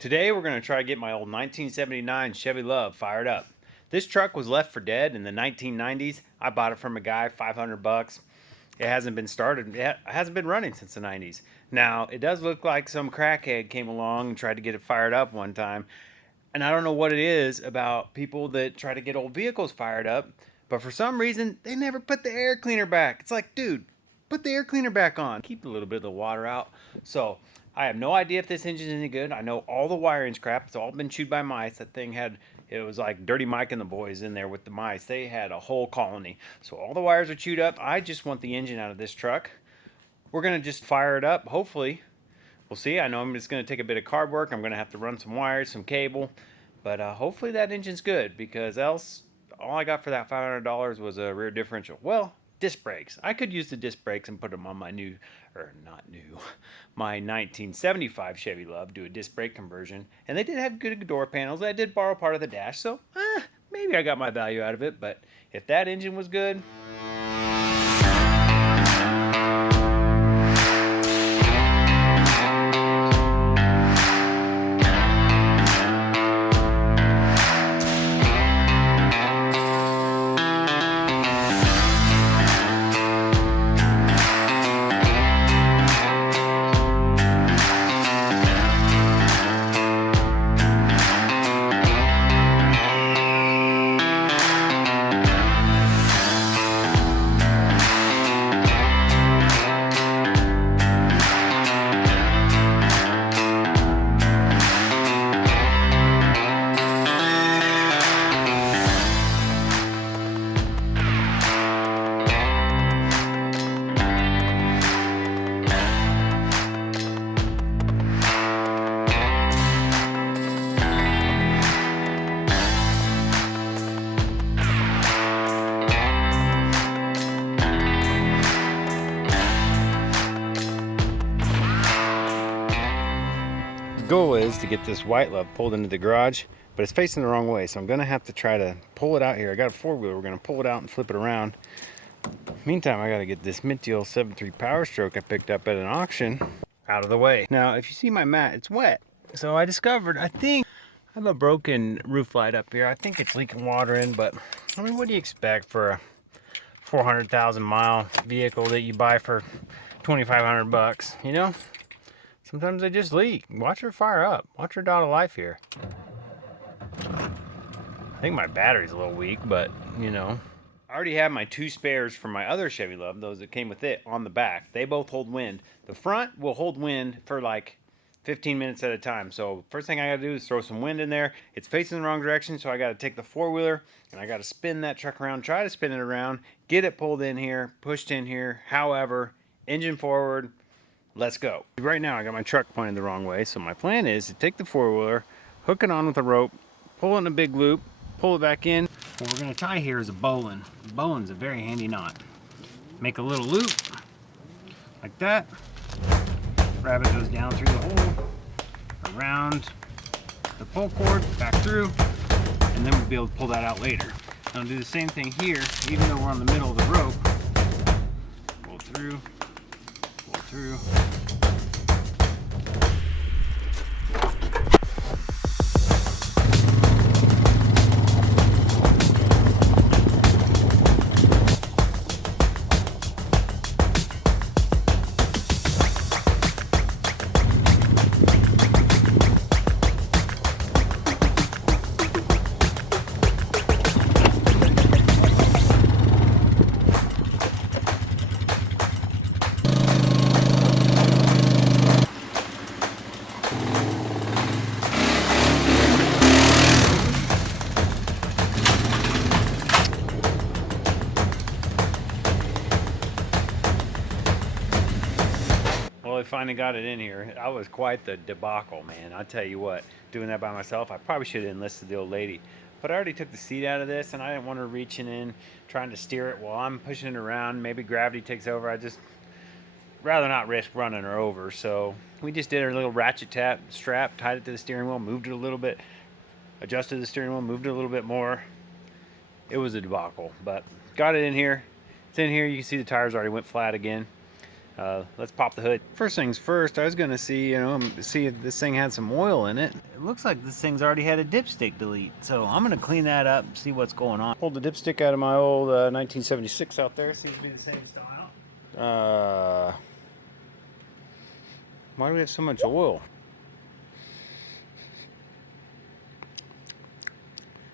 Today we're going to try to get my old 1979 Chevy LUV fired up. This truck was left for dead in the 1990s. I bought it from a guy, 500 bucks. It hasn't been started, it hasn't been running since the 90s. Now, it does look like some crackhead came along and tried to get it fired up one time. And I don't know what it is about people that try to get old vehicles fired up, but for some reason, they never put the air cleaner back. It's like, dude, put the air cleaner back on. Keep a little bit of the water out. So I have no idea if this engine is any good. I know all the wiring's crap. It's all been chewed by mice. That thing had, it was like Dirty Mike and the boys in there with the mice. They had a whole colony. So all the wires are chewed up. I just want the engine out of this truck. We're going to just fire it up, hopefully. We'll see. I know I'm just going to take a bit of carb work. I'm going to have to run some wires, some cable. But hopefully that engine's good, because else all I got for that $500 was a rear differential. Well, disc brakes. I could use the disc brakes and put them on my new, or not new, my 1975 Chevy LUV, do a disc brake conversion. And they did have good door panels. I did borrow part of the dash, so maybe I got my value out of it. But if that engine was good... The goal is to get this white LUV pulled into the garage, but it's facing the wrong way, so I'm going to have to try to pull it out here. I got a four-wheeler. We're going to pull it out and flip it around. Meantime, I got to get this Mintiel 7.3 Power Stroke I picked up at an auction out of the way. Now, if you see my mat, it's wet. So I discovered, I think, I have a broken roof light up here. I think it's leaking water in, but I mean, what do you expect for a 400,000 mile vehicle that you buy for 2,500 bucks, you know? Sometimes they just leak. Watch her fire up. Watch her dot a life here. I think my battery's a little weak, but you know. I already have my two spares from my other Chevy LUV, those that came with it, on the back. They both hold wind. The front will hold wind for like 15 minutes at a time. So first thing I gotta do is throw some wind in there. It's facing the wrong direction, so I gotta take the four-wheeler and I gotta spin that truck around, try to spin it around, get it pulled in here, pushed in here. However, engine forward, let's go. Right now I got my truck pointed the wrong way, so my plan is to take the four-wheeler, hook it on with a rope, pull it in a big loop, pull it back in. What we're going to tie here is a bowline. Bowline's a very handy knot. Make a little loop like that. Rabbit goes down through the hole, around the pull cord, back through, and then we'll be able to pull that out later. I'll do the same thing here, even though we're on the middle of the rope. Pull through. Well, I finally got it in here. I was quite the debacle, man. I'll tell you what, doing that by myself, I probably should have enlisted the old lady. But I already took the seat out of this, and I didn't want her reaching in, trying to steer it while I'm pushing it around. Maybe gravity takes over. I just rather not risk running her over. So we just did our little ratchet tap strap, tied it to the steering wheel, moved it a little bit, adjusted the steering wheel, moved it a little bit more. It was a debacle, but got it in here. It's in here. You can see the tires already went flat again. Let's pop the hood. First things first, I was gonna see if this thing had some oil in it. It looks like this thing's already had a dipstick delete, so I'm gonna clean that up and see what's going on. Pulled the dipstick out of my old 1976 out there. Seems to be the same style. Why do we have so much oil?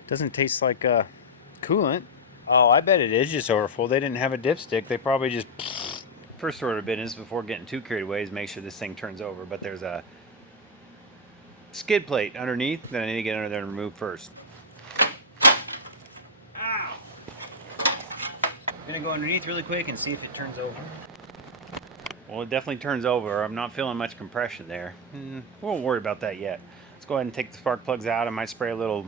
Doesn't taste like coolant. Oh, I bet it is just overfull. They didn't have a dipstick. They probably just... First order of business before getting too carried away is make sure this thing turns over. But there's a skid plate underneath that I need to get under there and remove first. Ow! I'm gonna go underneath really quick and see if it turns over. Well, it definitely turns over. I'm not feeling much compression there. We won't worry about that yet. Let's go ahead and take the spark plugs out. I might spray a little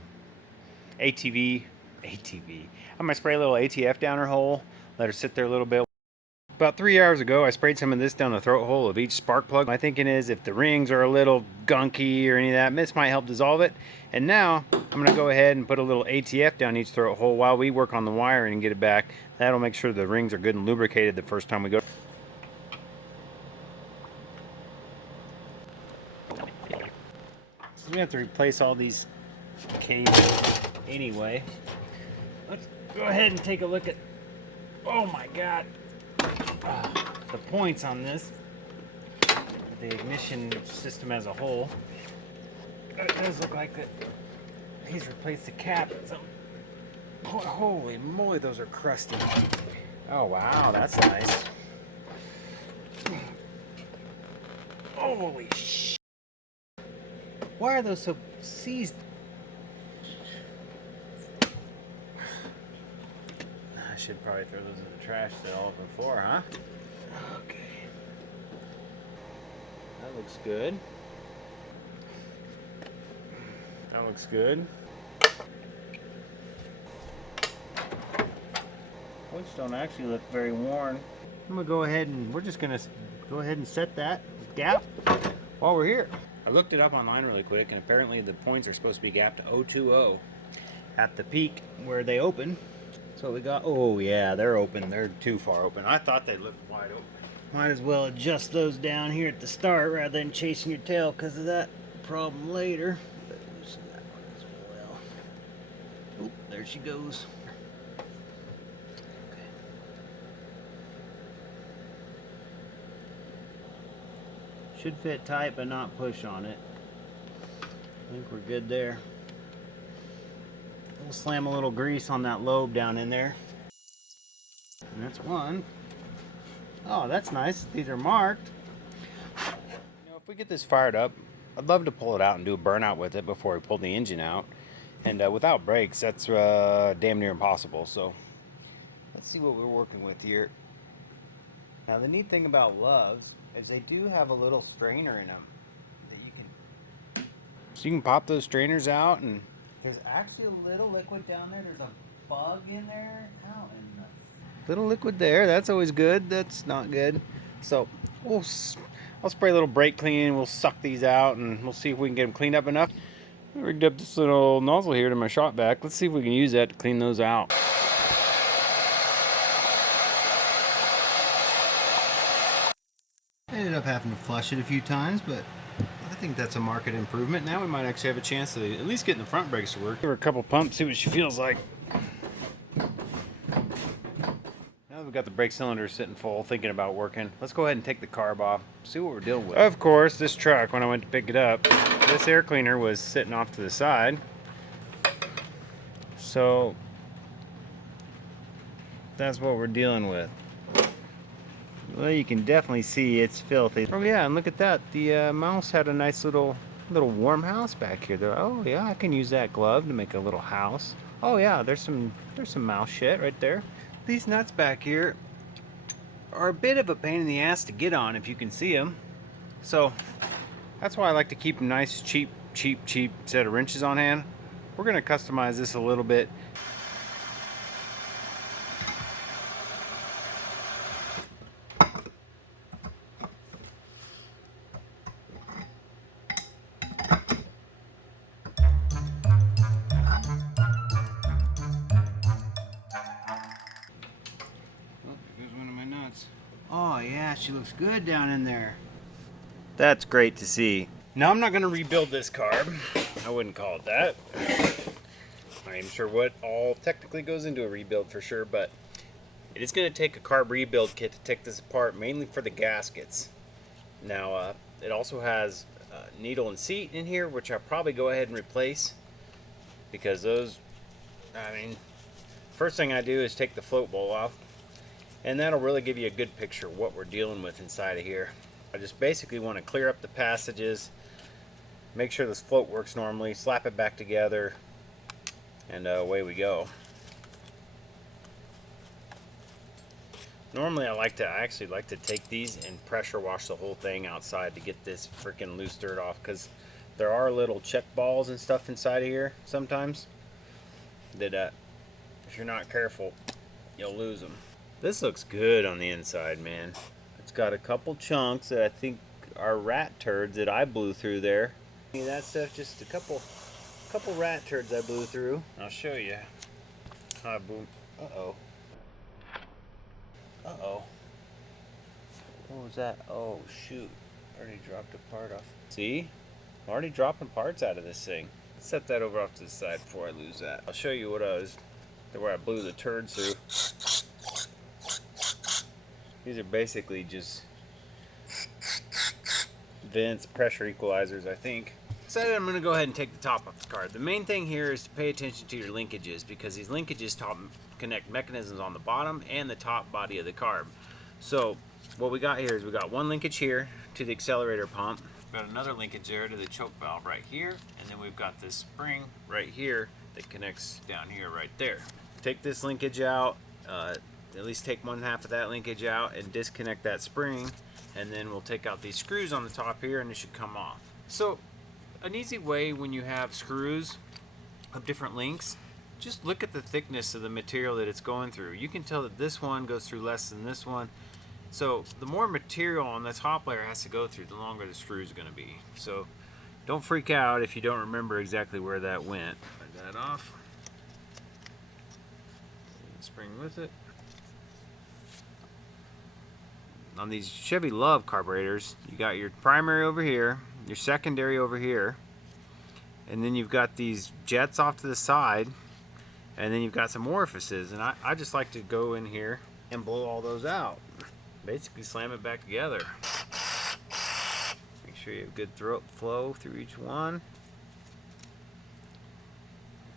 ATV. I might spray a little ATF down her hole. Let her sit there a little bit. About 3 hours ago, I sprayed some of this down the throat hole of each spark plug. My thinking is if the rings are a little gunky or any of that, this might help dissolve it. And now, I'm going to go ahead and put a little ATF down each throat hole while we work on the wiring and get it back. That'll make sure the rings are good and lubricated the first time we go. So we have to replace all these cables anyway. Let's go ahead and take a look at... Oh my God! The points on this, the ignition system as a whole. It does look like that he's replaced the cap. Oh, holy moly, those are crusty. Oh wow, that's nice. Holy sh! Why are those so seized? I should probably throw those in the trash that all before, huh? Okay. That looks good. That looks good. Points don't actually look very worn. I'm gonna go ahead and we're just gonna go ahead and set that gap while we're here. I looked it up online really quick, and apparently the points are supposed to be gapped to 020 at the peak where they open. So we got, oh yeah, they're open. They're too far open. I thought they looked wide open. Might as well adjust those down here at the start rather than chasing your tail because of that problem later. But loosen that one as well. Oop, there she goes. Okay. Should fit tight but not push on it. I think we're good there. We'll slam a little grease on that lobe down in there. And that's one. Oh, that's nice. These are marked. You know, if we get this fired up, I'd love to pull it out and do a burnout with it before we pull the engine out. And without brakes, that's damn near impossible. So let's see what we're working with here. Now, the neat thing about LUVs is they do have a little strainer in them that you can. So you can pop those strainers out, and there's actually a little liquid down there. There's a bug in there. How in the... Little liquid there. That's always good. That's not good. So I'll spray a little brake clean. We'll suck these out, and we'll see if we can get them cleaned up enough. I rigged up this little nozzle here to my shop vac. Let's see if we can use that to clean those out. I ended up having to flush it a few times, but I think that's a market improvement. Now we might actually have a chance to at least get the front brakes to work. Give her a couple pumps, see what she feels like. Now that we've got the brake cylinder sitting full, thinking about working, let's go ahead and take the carb off, see what we're dealing with. Of course, this truck, when I went to pick it up, this air cleaner was sitting off to the side. So that's what we're dealing with. Well, you can definitely see it's filthy. Oh yeah, and look at that. The mouse had a nice little warm house back here. Oh yeah, I can use that glove to make a little house. Oh yeah, there's some mouse shit right there. These nuts back here are a bit of a pain in the ass to get on if you can see them. So that's why I like to keep a nice cheap set of wrenches on hand. We're gonna customize this a little bit. Oh yeah, that. She looks good down in there. That's great to see. Now I'm not going to rebuild this carb. I wouldn't call it that. I'm not even sure what all technically goes into a rebuild for sure, but it is going to take a carb rebuild kit to take this apart, mainly for the gaskets. Now, it also has needle and seat in here, which I'll probably go ahead and replace, because those, I mean, first thing I do is take the float bowl off, and that'll really give you a good picture of what we're dealing with inside of here. I just basically want to clear up the passages, make sure this float works normally, slap it back together, and away we go. Normally I actually like to take these and pressure wash the whole thing outside to get this freaking loose dirt off, because there are little check balls and stuff inside of here sometimes that if you're not careful, you'll lose them. This looks good on the inside, man. It's got a couple chunks that I think are rat turds that I blew through there. That stuff, just a couple rat turds I blew through. I'll show you. Uh-oh. Uh-oh. What was that? Oh, shoot. Already dropped a part off. See? I'm already dropping parts out of this thing. Let's set that over off to the side before I lose that. I'll show you where I blew the turds through. These are basically just vents, pressure equalizers, I think. Decided I'm going to go ahead and take the top off the car. The main thing here is to pay attention to your linkages, because these linkages connect mechanisms on the bottom and the top body of the carb. So what we got here is we got one linkage here to the accelerator pump. We've got another linkage there to the choke valve right here, and then we've got this spring right here that connects down here right there. Take this linkage out, at least take one half of that linkage out and disconnect that spring, and then we'll take out these screws on the top here and it should come off. So an easy way when you have screws of different lengths, just look at the thickness of the material that it's going through. You can tell that this one goes through less than this one. So the more material on the top layer has to go through, the longer the screw is going to be. So don't freak out if you don't remember exactly where that went. Put that off. Spring with it. On these Chevy LUV carburetors, you got your primary over here, your secondary over here, and then you've got these jets off to the side, and then you've got some orifices, and I just like to go in here and blow all those out. Basically slam it back together. Make sure you have good flow through each one.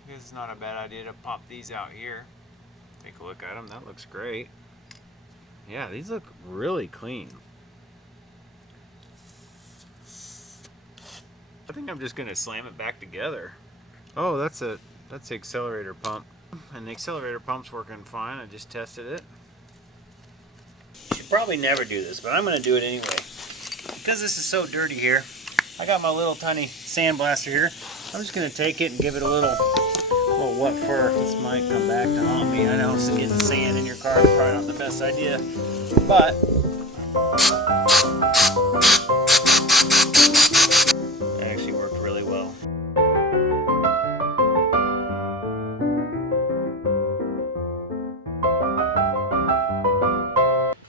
This is not a bad idea to pop these out here. Take a look at them. That looks great. Yeah, these look really clean. I think I'm just gonna slam it back together. Oh, that's the accelerator pump. And the accelerator pump's working fine. I just tested it. You should probably never do this, but I'm gonna do it anyway. Because this is so dirty here, I got my little tiny sandblaster here. I'm just gonna take it and give it a little what for. This might come back to haunt me. I know getting sand in your car is probably not the best idea, but it actually worked really well.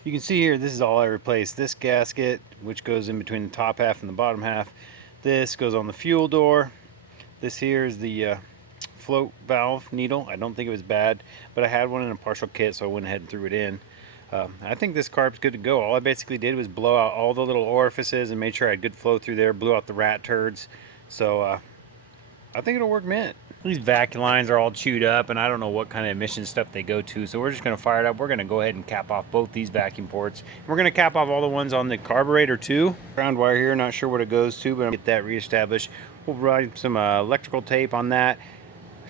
You can see here, this is all I replaced. This gasket, which goes in between the top half and the bottom half. This goes on the fuel door. This here is the float valve needle. I don't think it was bad, but I had one in a partial kit, so I went ahead and threw it in. I think this carb's good to go. All I basically did was blow out all the little orifices and made sure I had good flow through there, blew out the rat turds. So I think it'll work mint. These vacuum lines are all chewed up, and I don't know what kind of emission stuff they go to, so we're just going to fire it up. We're going to go ahead and cap off both these vacuum ports. We're going to cap off all the ones on the carburetor too. Ground wire here, not sure what it goes to, but I'll get that reestablished. We'll write some electrical tape on that.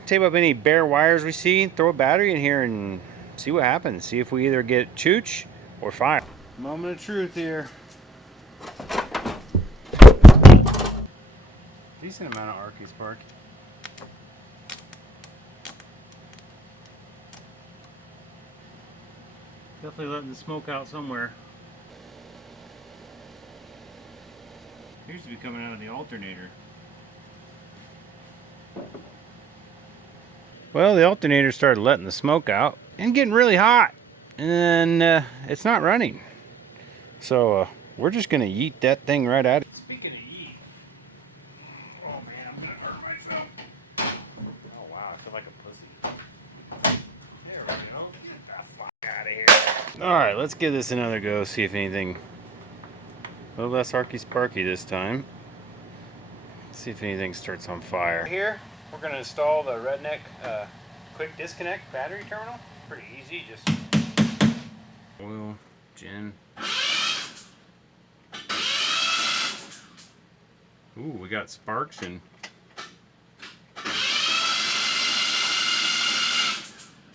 Tape up any bare wires we see, throw a battery in here and see what happens. See if we either get chooch or fire. Moment of truth here. Decent amount of archy spark. Definitely letting the smoke out somewhere. Appears to be coming out of the alternator. Well, the alternator started letting the smoke out and getting really hot, and then it's not running. So we're just gonna yeet that thing right at it. Speaking of yeet, oh man, I'm gonna hurt myself. Oh wow, I feel like a pussy. There we go. Get the fuck out of here. All right, let's give this another go. See if anything. A little less arky sparky this time. Let's see if anything starts on fire. Here, we're gonna install the Redneck quick disconnect battery terminal. Pretty easy, just oil, gin. Ooh, we got sparks and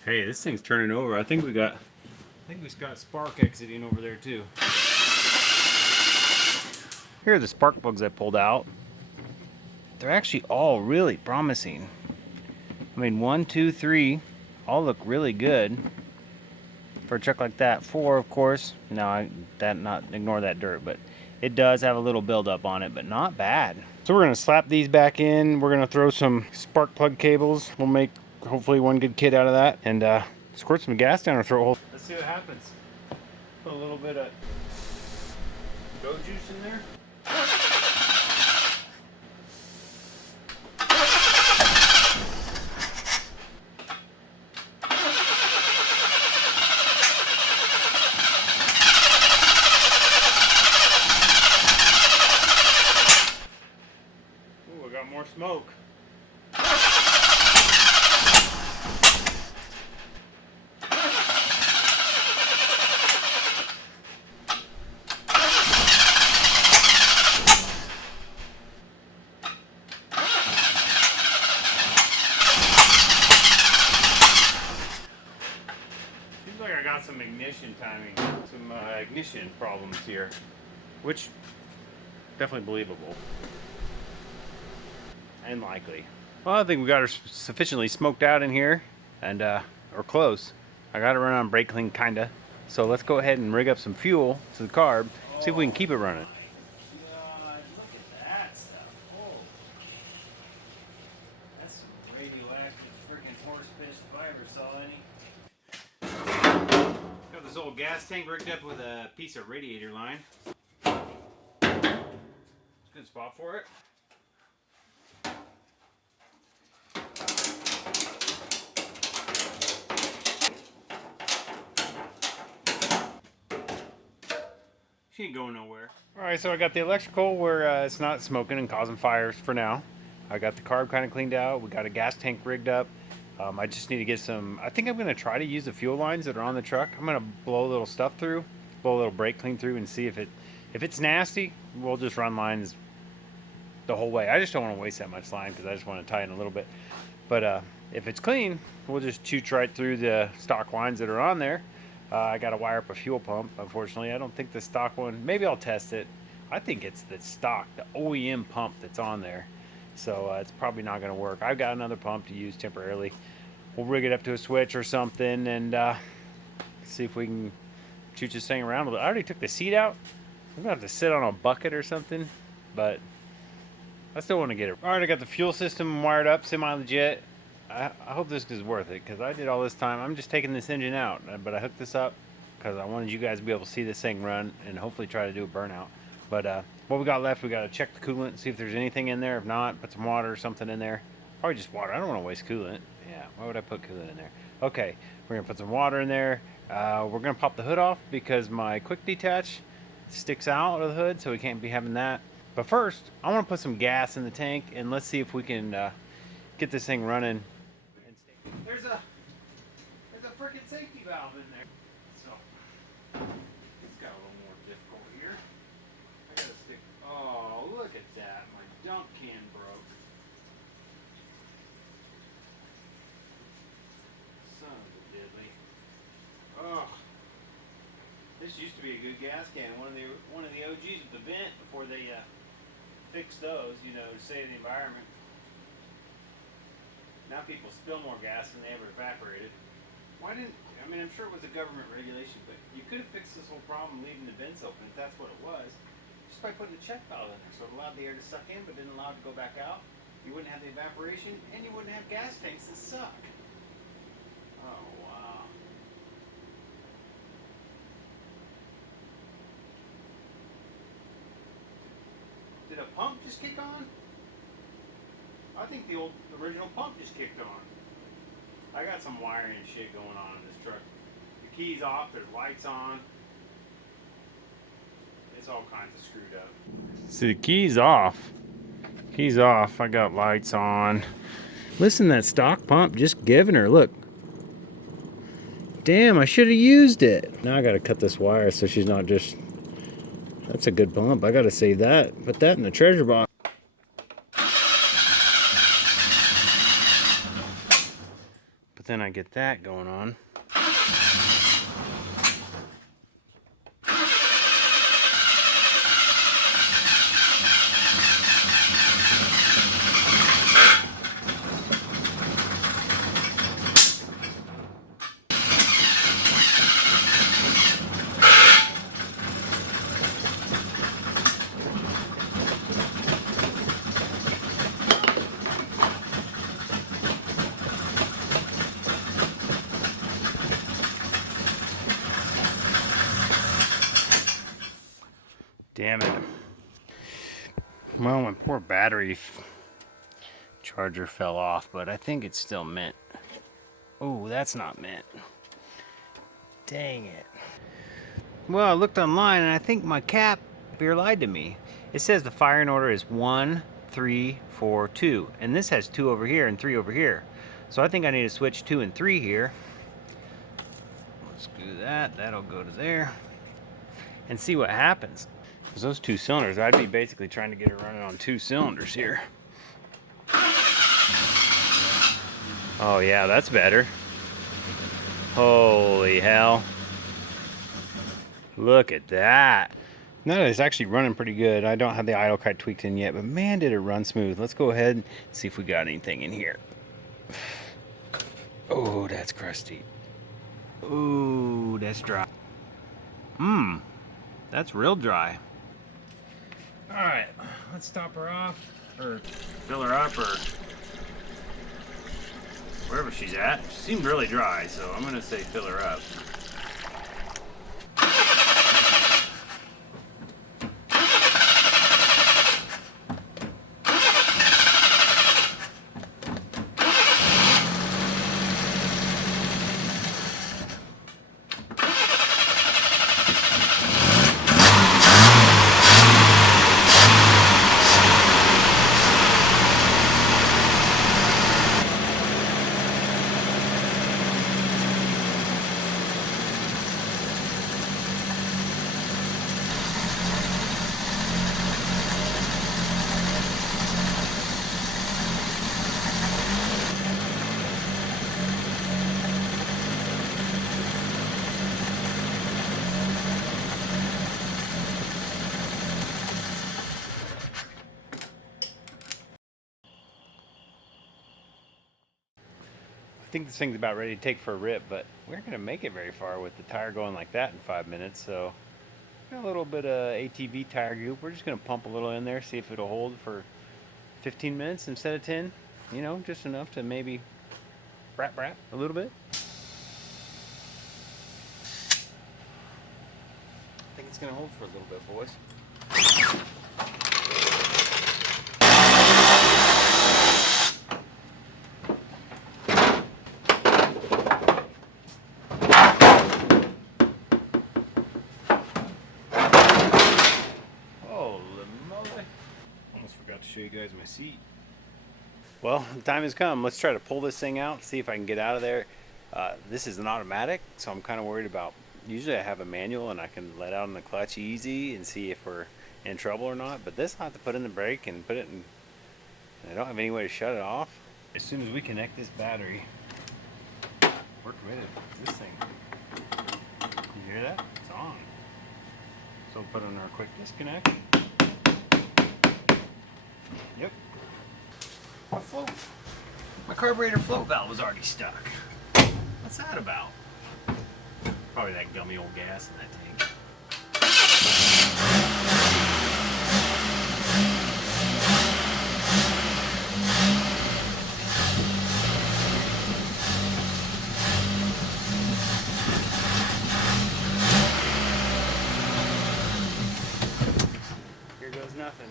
hey, this thing's turning over. I think we got spark exiting over there too. Here are the spark plugs I pulled out. They're actually all really promising. I mean, 1, 2, 3, all look really good for a truck like that. 4, of course. No, ignore that dirt, but it does have a little buildup on it, but not bad. So we're gonna slap these back in. We're gonna throw some spark plug cables. We'll make hopefully one good kit out of that, and squirt some gas down or throw a hole. Let's see what happens. Put a little bit of go juice in there. Ooh, I got more smoke. Seems like I got some ignition timing, some ignition problems here, which definitely believable and likely. Well, I think we got her sufficiently smoked out in here, and or close. I got it running on brake clean, kinda. So let's go ahead and rig up some fuel to the carb, see if we can keep it running. God, look at that stuff. Oh, that's some radioactive freaking horse piss if I ever saw any. Got this old gas tank rigged up with a piece of radiator line. It's a good spot for it. She ain't going nowhere. Alright, so I got the electrical where it's not smoking and causing fires for now. I got the carb kind of cleaned out. We got a gas tank rigged up. I just need to get some, I think I'm going to try to use the fuel lines that are on the truck. I'm going to blow a little stuff through, blow a little brake clean through and see if it's nasty, we'll just run lines the whole way. I just don't want to waste that much line because I just want to tighten a little bit. But if it's clean, we'll just chooch right through the stock lines that are on there. I got to wire up a fuel pump, unfortunately. I don't think the stock one, maybe I'll test it. I think it's the stock, the OEM pump that's on there. So it's probably not going to work. I've got another pump to use temporarily. We'll rig it up to a switch or something and see if we can chooch this thing around a little. I already took the seat out. I'm going to have to sit on a bucket or something, but I still want to get it. All right, I got the fuel system wired up, semi-legit. I hope this is worth it because I did all this time. I'm just taking this engine out, but I hooked this up because I wanted you guys to be able to see this thing run and hopefully try to do a burnout. But what we got left, we got to check the coolant, see if there's anything in there. If not, put some water or something in there. Probably just water. I don't want to waste coolant. Yeah, why would I put coolant in there? Okay, we're going to put some water in there. We're going to pop the hood off because my quick detach sticks out of the hood, so we can't be having that. But first, I want to put some gas in the tank, and let's see if we can get this thing running. There's a freaking safety valve in there. So it's got a little more difficult here. I gotta stick. Oh, look at that! My dump can broke. Son of a diddly. Oh, this used to be a good gas can. One of the OGs with the vent before they fixed those. You know, to save the environment. Now people spill more gas than they ever evaporated. Why didn't, I mean, I'm sure it was a government regulation, but you could have fixed this whole problem leaving the vents open if that's what it was. Just by putting a check valve in there so it allowed the air to suck in but didn't allow it to go back out. You wouldn't have the evaporation and you wouldn't have gas tanks that suck. Oh, wow. pump just kick on? I think the original pump just kicked on. I got some wiring and shit going on in this truck. The key's off, there's lights on. It's all kinds of screwed up. See, the key's off. Key's off, I got lights on. Listen to that stock pump just giving her, look. Damn, I should have used it. Now I gotta cut this wire so she's not just... That's a good pump, I gotta save that. Put that in the treasure box. But then I get that going on. Damn it. Well, my poor battery charger fell off, but I think it's still mint. Oh, that's not mint. Dang it. Well, I looked online and I think my cap here lied to me. It says the firing order is 1, 3, 4, 2. And this has 2 over here and 3 over here. So I think I need to switch 2 and 3 here. Let's do that. That'll go to there. And see what happens. Because those 2 cylinders, I'd be basically trying to get it running on 2 cylinders here. Oh yeah, that's better. Holy hell. Look at that. Now it's actually running pretty good. I don't have the idle kite tweaked in yet, but man, did it run smooth. Let's go ahead and see if we got anything in here. Oh, that's crusty. Ooh, that's dry. That's real dry. Alright, let's stop her off, or fill her up, or wherever she's at. She seemed really dry, so I'm going to say fill her up. I think this thing's about ready to take for a rip, but we're going to make it very far with the tire going like that in 5 minutes. So got a little bit of ATV tire goop. We're just going to pump a little in there, see if it'll hold for 15 minutes instead of 10. You know, just enough to maybe brap a little bit. I think it's going to hold for a little bit, boys. Show you guys my seat. Well, the time has come. Let's try to pull this thing out, see if I can get out of there. This is an automatic, so I'm kind of worried about, usually I have a manual and I can let out on the clutch easy and see if we're in trouble or not, but this I have to put in the brake and put it in, I don't have any way to shut it off. As soon as we connect this battery, we're committed. This thing, you hear that? It's on. So we'll put on our quick disconnect. Yep. My carburetor float valve was already stuck. What's that about? Probably that gummy old gas in that tank. Here goes nothing.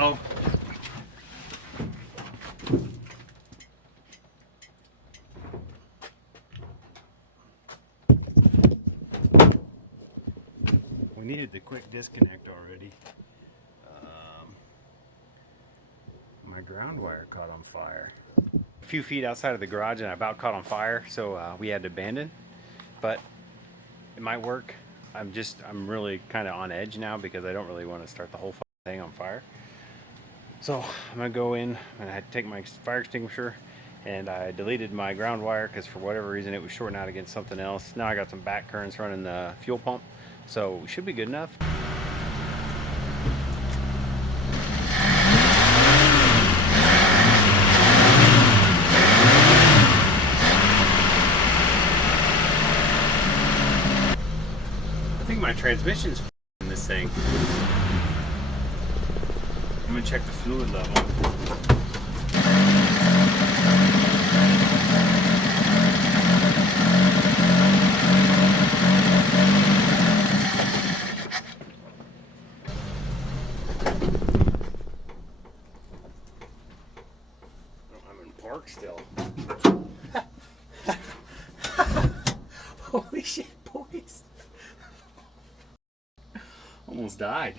Uh-oh. We needed the quick disconnect already. My ground wire caught on fire. A few feet outside of the garage and I about caught on fire, so we had to abandon. But it might work. I'm really kind of on edge now because I don't really want to start the whole thing on fire. So I'm gonna go in and I had to take my fire extinguisher and I deleted my ground wire because for whatever reason it was shorting out against something else. Now I got some back currents running the fuel pump, so we should be good enough. I think my transmission's in this thing. I'm gonna check the fluid level. I'm in park still. Holy shit, boys. Almost died.